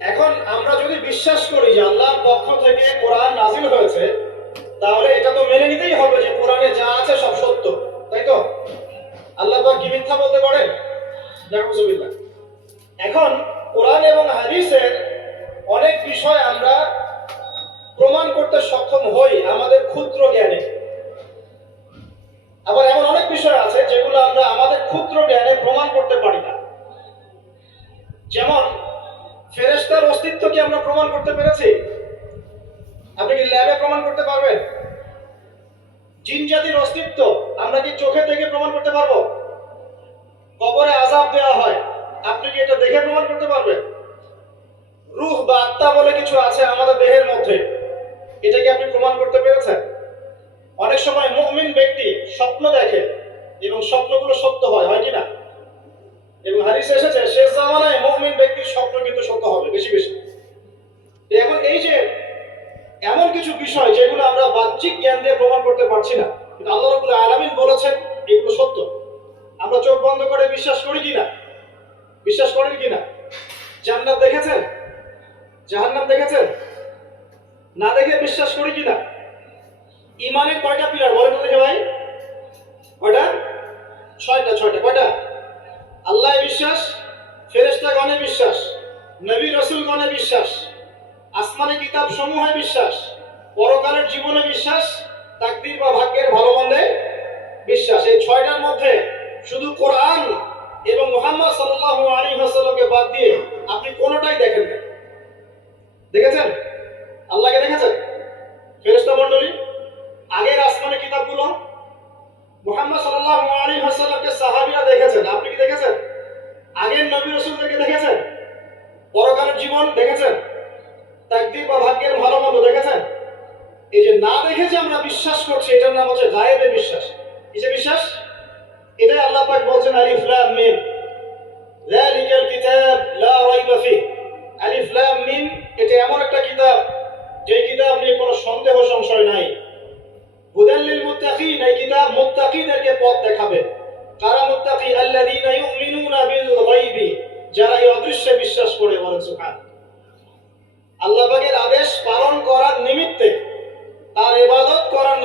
এখন আমরা যদি বিশ্বাস করি যে আল্লাহর পক্ষ থেকে কোরআন নাজিল হয়েছে, তাহলে এটা তো মেনে নিতেই হবে যে কোরআনে যা আছে সব সত্য, তাই তো? আল্লাহ পাক কি মিথ্যা বলতে পারেন? নাউযুবিল্লাহ। এখন কোরআন এবং হাদিসের অনেক বিষয় আমরা প্রমাণ করতে সক্ষম হই আমাদের ক্ষুদ্র জ্ঞানে। আবার এমন অনেক বিষয় আছে যেগুলো আমরা আমাদের ক্ষুদ্র জ্ঞানে প্রমাণ করতে পারি না। যেমন ফেরেশতার অস্তিত্ব কি আমরা প্রমাণ করতে পেরেছি? আপনি কি ল্যাবে প্রমাণ করতে পারবেন? জিন জাতির অস্তিত্ব আমরা কি চোখে দেখে প্রমাণ করতে পারবো? কবরে আযাব দেওয়া হয়, আপনি কি এটা দেখে প্রমাণ করতে পারবেন? রূহ বা আত্মা বলে কিছু আছে আমাদের দেহের মধ্যে, এটা কি আপনি প্রমাণ করতে পেরেছেন? অনেক সময় মুমিন ব্যক্তি স্বপ্ন দেখে এবং স্বপ্নগুলো সত্য হয়, হয় কি না? এবং হাদিসে এসেছে শেষ জামানায় মুমিন ব্যক্তির স্বপ্ন কিন্তু সত্য হবে বেশি বেশি। এখন এই যে এমন কিছু বিষয় যেগুলো আমরা বাহ্যিক জ্ঞান দিয়ে প্রমাণ করতে পারছি না, কিন্তু আল্লাহ রাব্বুল আলামিন বলেছেন এগুলো সত্য। আমরা চোখ বন্ধ করে বিশ্বাস করি কিনা? বিশ্বাস করেন কিনা? জান্নাত দেখেছেন? জাহান্নাম দেখেছেন? না দেখে বিশ্বাস করি কিনা? ঈমানের কয়টা পিলার বলেন তো দেখে ভাই? কয়টা? ছয়টা। কয়টা? আল্লাহে বিশ্বাস, ফেরেশতাগণে বিশ্বাস, নবী রাসূলগণে বিশ্বাস, আসমানি কিতাব সমূহে বিশ্বাস, পরকালের জীবনে বিশ্বাস, তাকদীর বা ভাগ্যের ভালো মন্দে বিশ্বাস। এই ছয়টার মধ্যে শুধু কোরআন এবং মুহাম্মদ সাল্লাল্লাহু আলাইহি ওয়াসাল্লামকে বাদ দিয়ে আপনি কোনোটাই দেখেন না। দেখেছেন? আল্লাহকে দেখেছেন? ফেরেশতা মণ্ডলী, আগের আসমানি কিতাবগুলো, মুহাম্মদ সাল্লাল্লাহু আলাইহি ওয়াসাল্লামকে সাহাবীরা দেখেছেন, আপনি কি দেখেছেন? আগের নবী রাসূলদেরকে দেখেছেন? পরকালের জীবন দেখেছেন? তাকদীর বা ভাগ্যের ভালো মন্দ দেখেছেন? এই যে না দেখে যে আমরা বিশ্বাস করছি, এটার নাম হচ্ছে গায়েবে বিশ্বাস। কিসে বিশ্বাস? এটাই আল্লাহ পাক বলছেন আলিফ লাম মিম, যালিকাল কিতাব লা রাইবা ফিহ। আলিফ লাম মিম, এটা এমন একটা কিতাব যে কিতাব নিয়ে কোনো সন্দেহ সংশয় নাই। হুদাল লিল মুত্তাকিন, এই কিতাব মুত্তাকিদেরকে পথ দেখাবে। কারা মুত্তাকি? আল্লাযীনা ইউমিনুনা বিল গায়বি, যারা এই অদৃশ্যে বিশ্বাস করে, বলেন সুবহান। আল্লাহ পাকের আদেশ পালন করার নিমিত্তে, তার ইবাদত করার